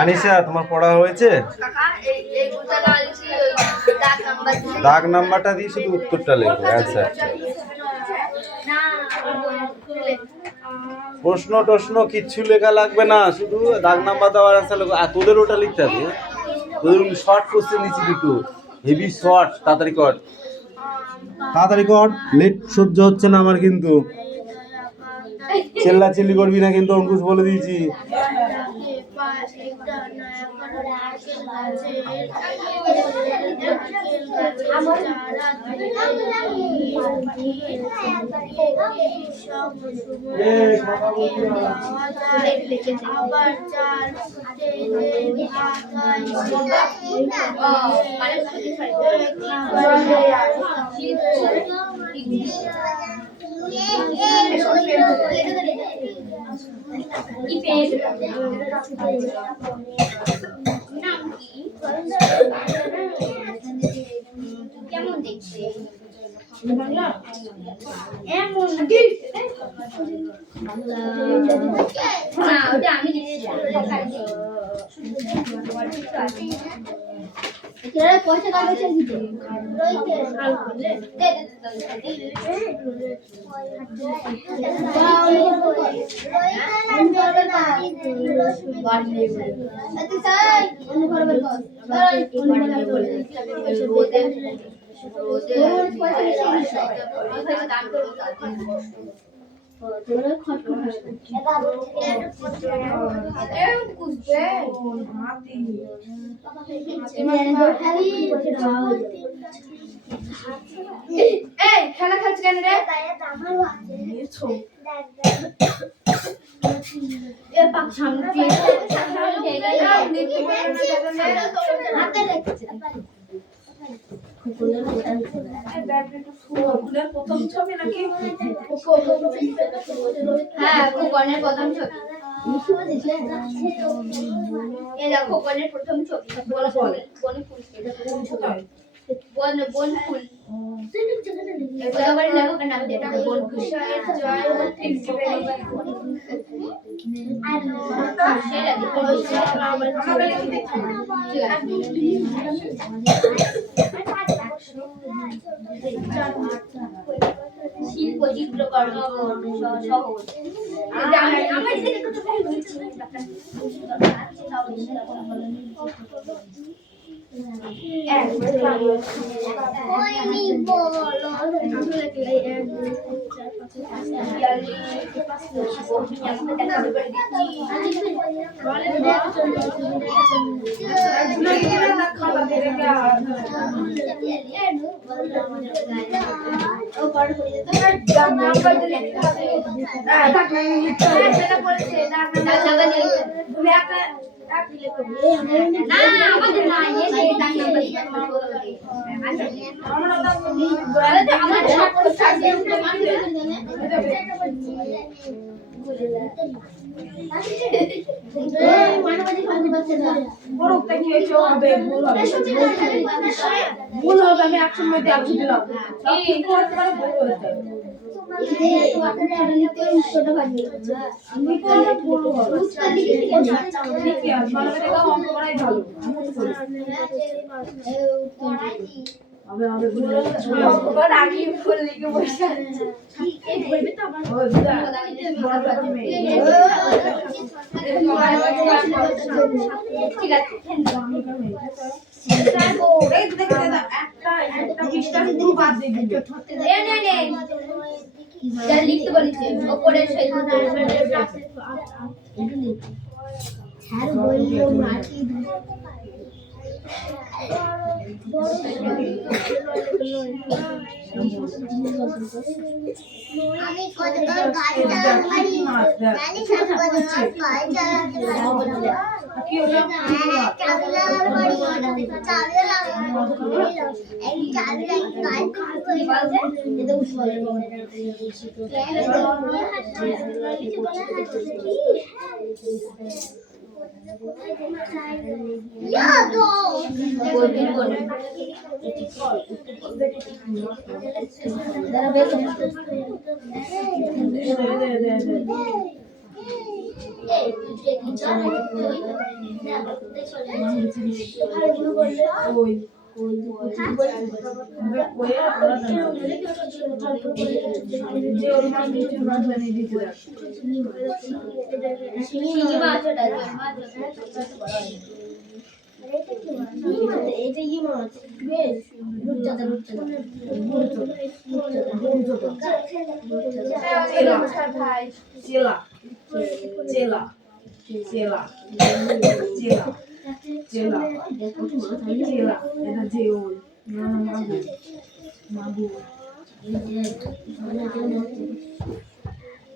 আনিশা, তোমার পড়া হয়েছে? দাগ নাম্বারটা দিয়ে শুধু উত্তরটা লেখো। আচ্ছা, প্রশ্ন টশ্ন কিচ্ছু লেখা লাগবে না, শুধু দাগ নাম্বার দেওয়ার আনসার লেখো। আর তোদের ওটা লিখতে হবে, তোদের শর্ট কোশ্চেন নিচ্ছি দুটো, হেভি শর্ট। তাড়াতাড়ি কর, তাড়াতাড়ি কর, লেট সহ্য হচ্ছে না আমার কিন্তু। চিল্লাচিল্লি করবি না কিন্তু, অঙ্কুশ বলে দিয়েছি। কেমন দেখছে ওটা আমি পয়সা কাটছে খেলা খেলছে কেন রে? প্রথম ছবি নাকি? হ্যাঁ, খোকনের প্রথম ছবি। এই দেখো খোকনের প্রথম ছবি। বন ফুল, বন ফুল। গোদাবরী লেখকের নাম দিয়ে বন ফুল। শিল্প চিত্রকর্ম সহজ। ভুল হবে, আমি একশোর মধ্যে 100 দিলাম। ঠিক আছে, লিখতে বলেছে ওপরে আমি কতবার গাড়ি চালাতে পারি, জানি সব কতবার গাড়ি চালাতে পারি। কি হলো? চাবি লাগাতে পারি, চাবি লাগাতে এই চাবি লাগিয়ে গাড়ি খুলে বলছে এটা উঠবে এটা কি মাছ বেশ রূপচাঁদা ভাই চেলা চেলা চেলা চেলা চেলা চেলা এটা জেউল মাগুর মাগুর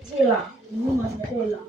চেলা চেলা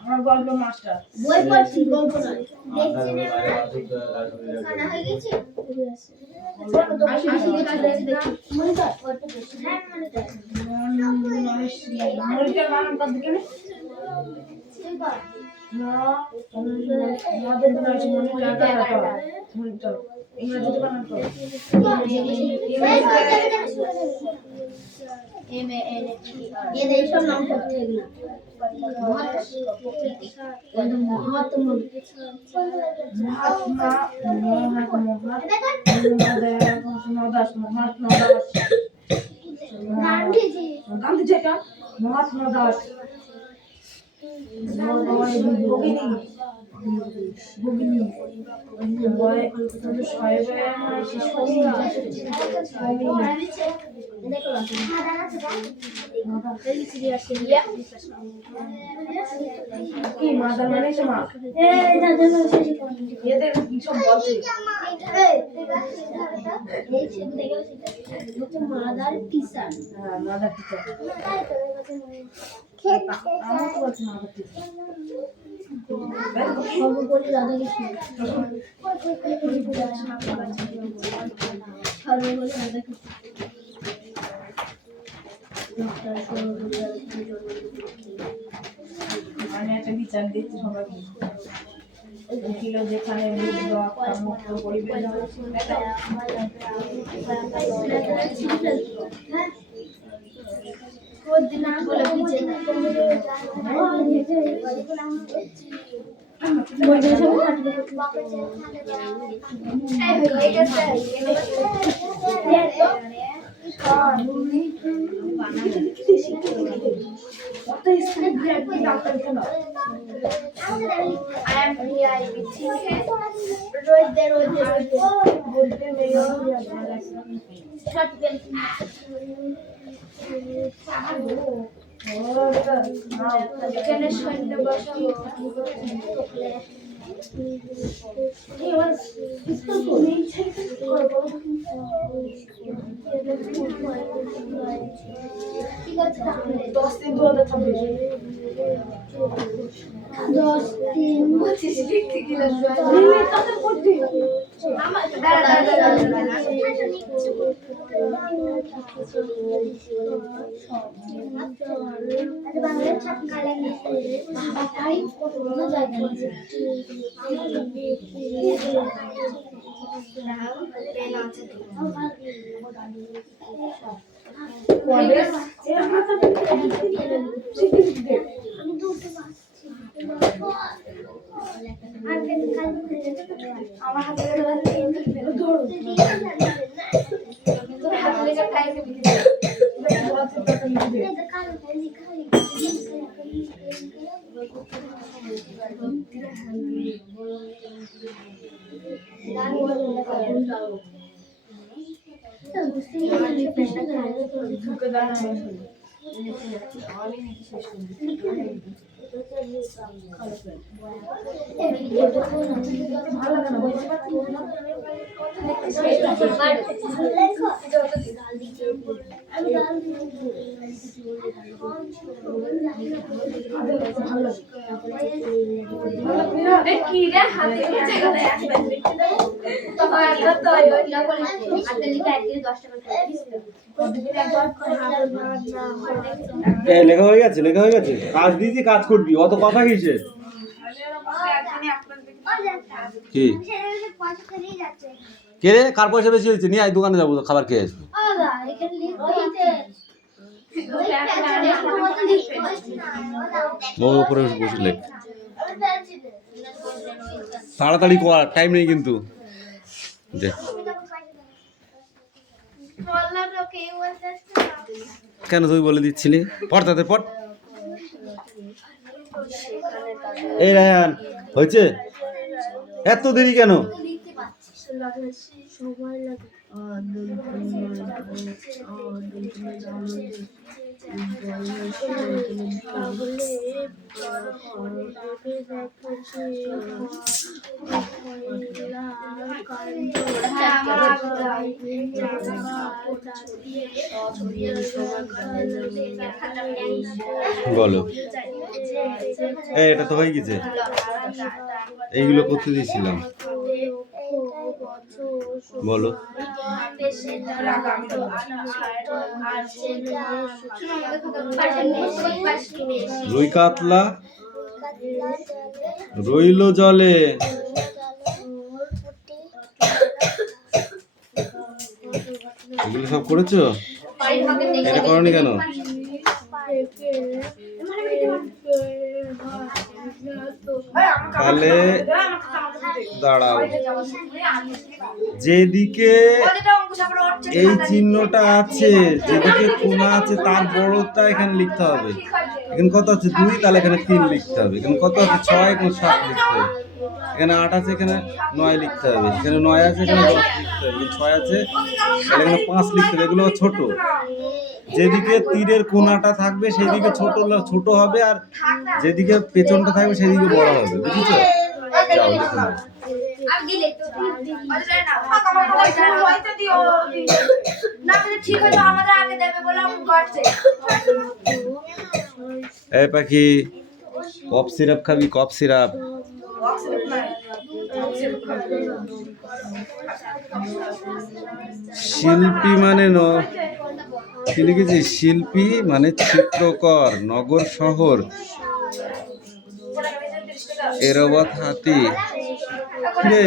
আমার গল্প মাস্টার বই পড়ছি গল্প নয় দেখছি না খানা হয়ে গেছে মনিটর বানান কত দিকে না আমাদের দিন আছে মনিটর ইংরেজিতে বানান কর এইসব নাম করতে এগুলো মহাত্মা গান্ধী যেটা মহাত্মা দাস ভগিনী কি মাদার মানে মা এদের কি সব বলছে মাদার টিচার হ্যাঁ মাদার টিচার আমার তো বলছে মাদার টিচার সর্বোপরি রাধাকৃষ্ণ সর্বোপরি রাধাকৃষ্ণ আমি একটা বিচার দিচ্ছি সবাইকে উকিল যেখানে মুক্ত পরিবেশ এখানে সৈন্য বসাবো ঠিক আছে 10 3 2026 10 3 25 লিখতে গেলাম কত করতে আমার বাংলা ছাপ কালে বাবা তাই কত না যায় আমার হাতে লেখা হয়ে গেছে, লেখা হয়ে গেছে। কাজ দিয়েছি, কাজ করবি, অত কথা কিসে? কি কে রে, কার পয়সা বেশি হয়েছে? নিয়ে আয়, দোকানে যাবো, খাবার খেয়ে আসবো। ওর উপরে বসে লেখ, তাড়াতাড়ি কর, টাইম নেই কিন্তু। কেন তুই বলে দিচ্ছিলি? পড় তাতে পড়। এই রায়হান, হয়েছে? এত দেরি কেন? বলো, এটা তো হয়ে গেছে, এইগুলো করতে দিয়েছিলাম। বলো, রুই কাতলা রইল জলে, এগুলো সব করেছো? এটা করনি কেন? তাহলে দাঁড়াও, যেদিকে এই চিহ্নটা আছে, যেদিকে কোণা আছে তার বড়টা এখানে লিখতে হবে। এখানে কত আছে? 2, তাহলে এখানে 3 লিখতে হবে। এখানে কত আছে? 6, এখানে 7 লিখতে হবে। এখানে 8 আছে, এখানে 9 লিখতে হবে। এখানে 9 আছে, এখানে 10 লিখতে হবে। এখানে 6 আছে, তাহলে এখানে 5 লিখতে হবে। এগুলো ছোট, যেদিকে তীরের কোণাটা থাকবে সেদিকে ছোট হবে, আর যেদিকে পেছনটা থাকবে সেদিকে বড় হবে। বুঝেছো? যাও লিখে নাও। এই পাখি, কফ সিরাপ খাবি? Cough syrup. শিল্পী মানে কি লিখেছি? শিল্পী মানে চিত্রকর, নগর শহর, এরবত হাতি। কিরে,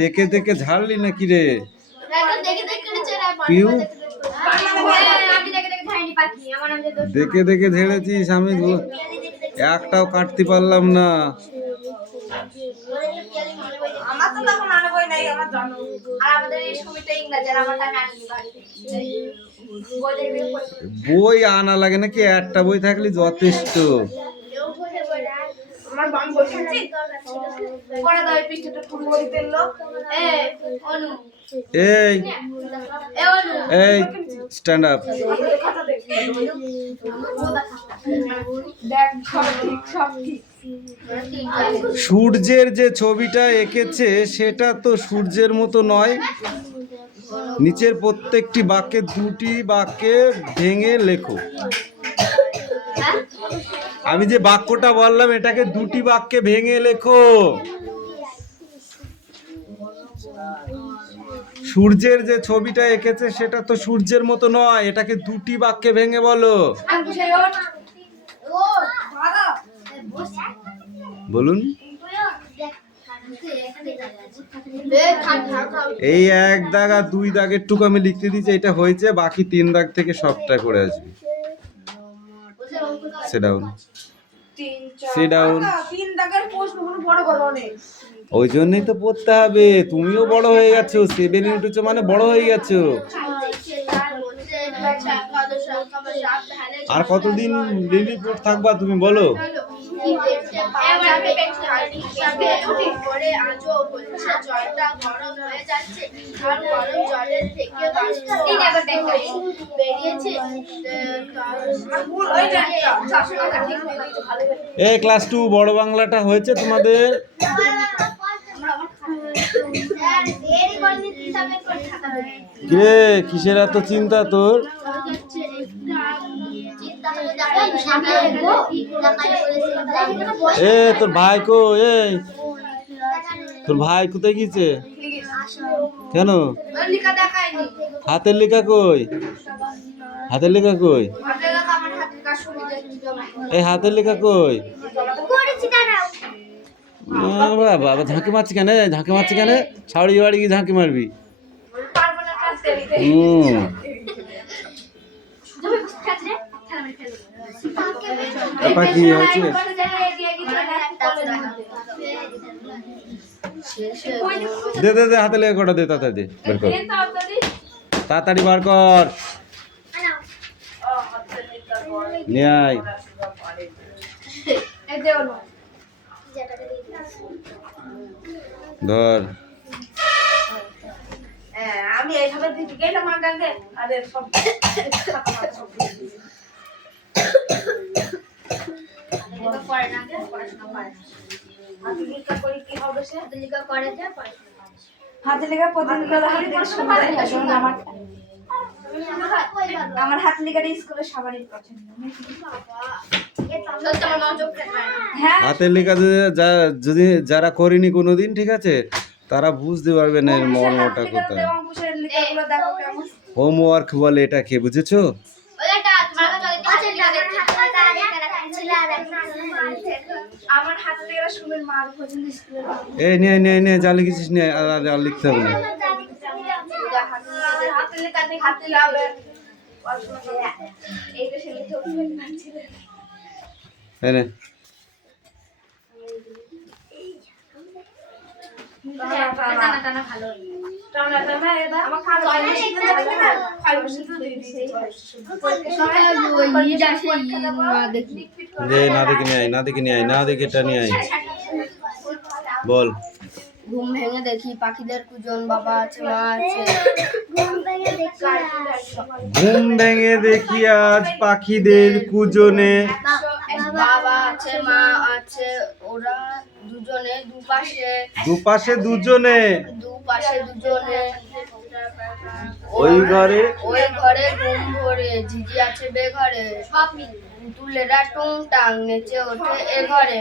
দেখে দেখে ঝাড়লি নাকি রে? পিউ, দেখে দেখে ঝেড়েছিস? আমি একটাও কাটতে পারলাম না। বই আনা লাগে নাকি? একটা বই থাকলে যথেষ্ট। এই এই স্ট্যান্ড আপ। সূর্যের যে ছবিটা এঁকেছে সেটা তো সূর্যের মতো নয়। নিচের প্রত্যেকটি বাক্যে 2টি বাক্যে ভেঙে লেখো। আমি যে বাক্যটা বললাম এটাকে দুটি বাক্যে ভেঙে লেখো। সূর্যের যে ছবিটা এঁকেছে সেটা তো সূর্যের মতো নয়, এটাকে দুটি বাক্যে ভেঙে বলো। বলুন। এই 1 দাগ আর 2 দাগের টুকু আমি লিখতে দিয়েছি, এটা হয়েছে, বাকি 3 দাগ থেকে সবটা করে আসবে। Sit down, sit down. ওই জন্যই তো পড়তে হবে, তুমিও বড় হয়ে গেছো, 7 উঠেছো মানে বড় হয়ে গেছো। আর কতদিন লিলি পড়ে থাকবা তুমি বলো? এই ক্লাস 2 বড় বাংলাটা হয়েছে তোমাদের? কিরে কিসের এত চিন্তা তোর? এ তোর ভাই কো? এই তোর ভাই কোথায় গিয়েছে? কেন? হাতের লেখা কই? হাতের লেখা কই? এই হাতের লেখা কই? বাবা ঝাঁকি মারছি কেন? ঝাঁকি মারছি কেন? ছাউড়ি বাড়ি গিয়ে ঝাঁকি মারবি? এটা কি হয়েছে? দে দে দে, হাতে লেগে কটা দে, তাড়াতাড়ি দে, বের কর, তাড়াতাড়ি বার কর, নিয়ে আয়। ধর। আমি এইভাবে দিতে গেলাম আগে আরে সব হাতে লেখা প্রতিদিন আমার হাত লেখাটা স্কুলে সবারই পছন্দ। হাতের লেখা যদি যারা করেনি কোনোদিন, ঠিক আছে, তারা বুঝতে পারবে না এর মর্মটা কোথায়। হোমওয়ার্ক বলে এটাকে, বুঝেছো? এই নে নে নে, যা লিখেছিস নে, আর লিখতে হবে না। নে না দেখে নিয়ে আয়, না দেখে নিয়ে আয়, না দেখে এটা নিয়ে আয়। বল। ঘুম ভেঙে দেখি পাখিদের কুজন, বাবা আছে মা আছে। ঘুম ভেঙে দেখি আজ পাখিদের কুজনে, বাবা আছে মা আছে, ওরা দুজনে দুপাশে, দুপাশে দুজনে, দুপাশে দুজনে। ওই ঘরে ঘুম ভরে, ঝিঝি আছে বেঘরে, পুতুলেরা টুংটাং নেচে ওঠে এ ঘরে।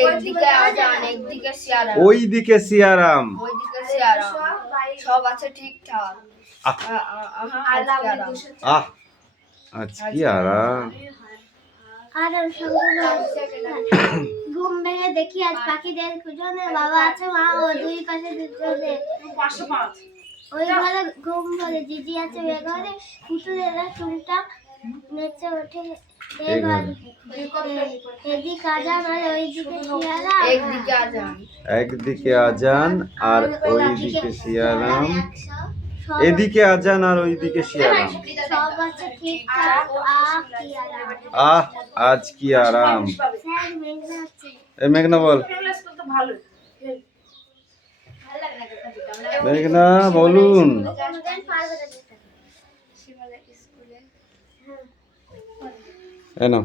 একদিকে আজান, একদিকে সিয়ারাম, ওইদিকে সিয়ারাম, ওইদিকে সিয়ারাম। সব আছে ঠিকঠাক, আহ আজ কি আরাম। ঘুম ভেঙে দেখি আজ পাখিদের কুজনে, বাবা আছে মা ও দুই পাশে দুজনে। ওই ঘরে ঘুম ভরে, জিজি আছে বেঘরে, পুতুলেরা টুংটাং নেচে ওঠে এ ঘরে। এদিকে আজান আর ওইদিকে সিয়ারাম, একদিকে আজান আর ওইদিকে সিয়ারাম, এদিকে আজান আর ওইদিকে সিয়ারাম। সব আছে ঠিকঠাক, আহ আজ কি আরাম। এ মেঘনা বল। মেঘনা বলুন। এনো